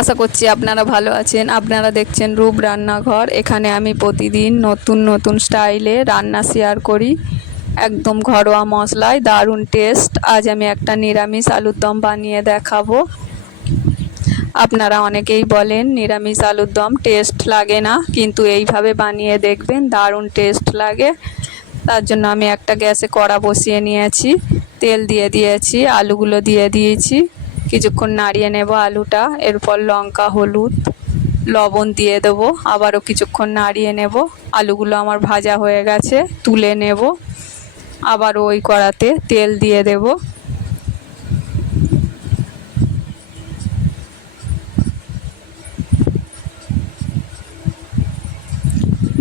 আশা করছি আপনারা ভালো আছেন। আপনারা দেখছেন রূপ রান্নাঘর। এখানে আমি প্রতিদিন নতুন নতুন স্টাইলে রান্না শেয়ার করি, একদম ঘরোয়া মশলায় দারুণ টেস্ট। আজ আমি একটা নিরামিষ আলুর দম বানিয়ে দেখাবো। আপনারা অনেকেই বলেন নিরামিষ আলুর দম টেস্ট লাগে না, কিন্তু এইভাবে বানিয়ে দেখবেন দারুণ টেস্ট লাগে। তার জন্য আমি একটা গ্যাসে কড়া বসিয়ে নিয়েছি, তেল দিয়ে দিয়েছি, আলুগুলো দিয়ে দিয়েছি, কিছুক্ষণ নাড়িয়ে নেব আলুটা। এরপর লঙ্কা, হলুদ, লবণ দিয়ে দেবো, আবারও কিছুক্ষণ নাড়িয়ে নেব। আলুগুলো আমার ভাজা হয়ে গেছে, তুলে নেব। আবার ওই কড়াতে তেল দিয়ে দেব।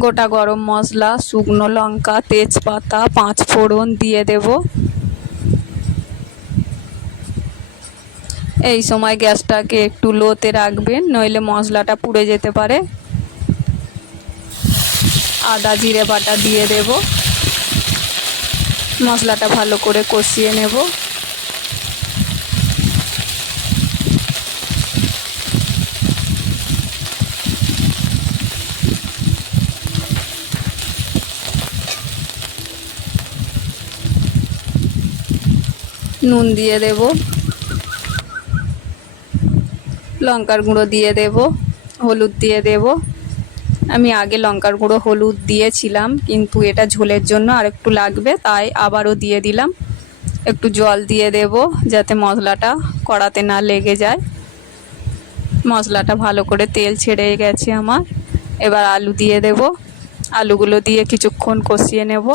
গোটা গরম মশলা, শুকনো লঙ্কা, তেজপাতা, 5 ফোড়ন দিয়ে দেব। এই সময় গ্যাসটাকে একটু লোতে রাখবেন, নইলে মশলাটা পুড়ে যেতে পারে। আদা জিরে বাটা দিয়ে দেব। মশলাটা ভালো করে কষিয়ে নেব। নুন দিয়ে দেব, লঙ্কার গুঁড়ো দিয়ে দেব, হলুদ দিয়ে দেব। আমি আগে লঙ্কার গুঁড়ো হলুদ দিয়েছিলাম, কিন্তু এটা ঝোলের জন্য আর একটু লাগবে, তাই আবারও দিয়ে দিলাম। একটু জল দিয়ে দেব, যাতে মশলাটা কড়াতে না লেগে যায়। মশলাটা ভালো করে তেল ছেড়ে গেছে আমার। এবার আলু দিয়ে দেব। আলুগুলো দিয়ে কিছুক্ষণ কষিয়ে নেব।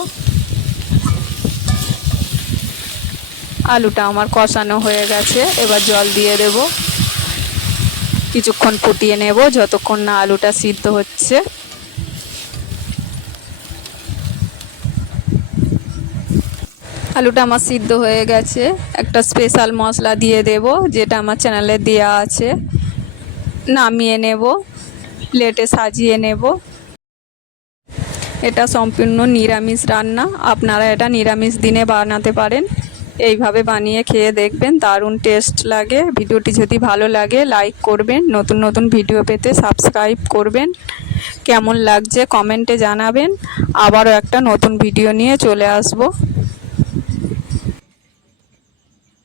আলুটা আমার কষানো হয়ে গেছে, এবার জল দিয়ে দেব। কিছুক্ষণ ফুটিয়ে নেব, যতক্ষণ না আলুটা সিদ্ধ হচ্ছে। আলুটা আমার সিদ্ধ হয়ে গেছে। একটা স্পেশাল মশলা দিয়ে দেব, যেটা আমার চ্যানেলে দেয়া আছে। নামিয়ে নেব, প্লেটে সাজিয়ে নেব। এটা সম্পূর্ণ নিরামিষ রান্না। আপনারা এটা নিরামিষ দিনে বানাতে পারেন। এইভাবে বানিয়ে খেয়ে দেখবেন, দারুণ টেস্ট লাগে। ভিডিওটি যদি ভালো লাগে লাইক করবেন, নতুন নতুন ভিডিও পেতে সাবস্ক্রাইব করবেন। কেমন লাগছে কমেন্টে জানাবেন। আবারও একটা নতুন ভিডিও নিয়ে চলে আসব।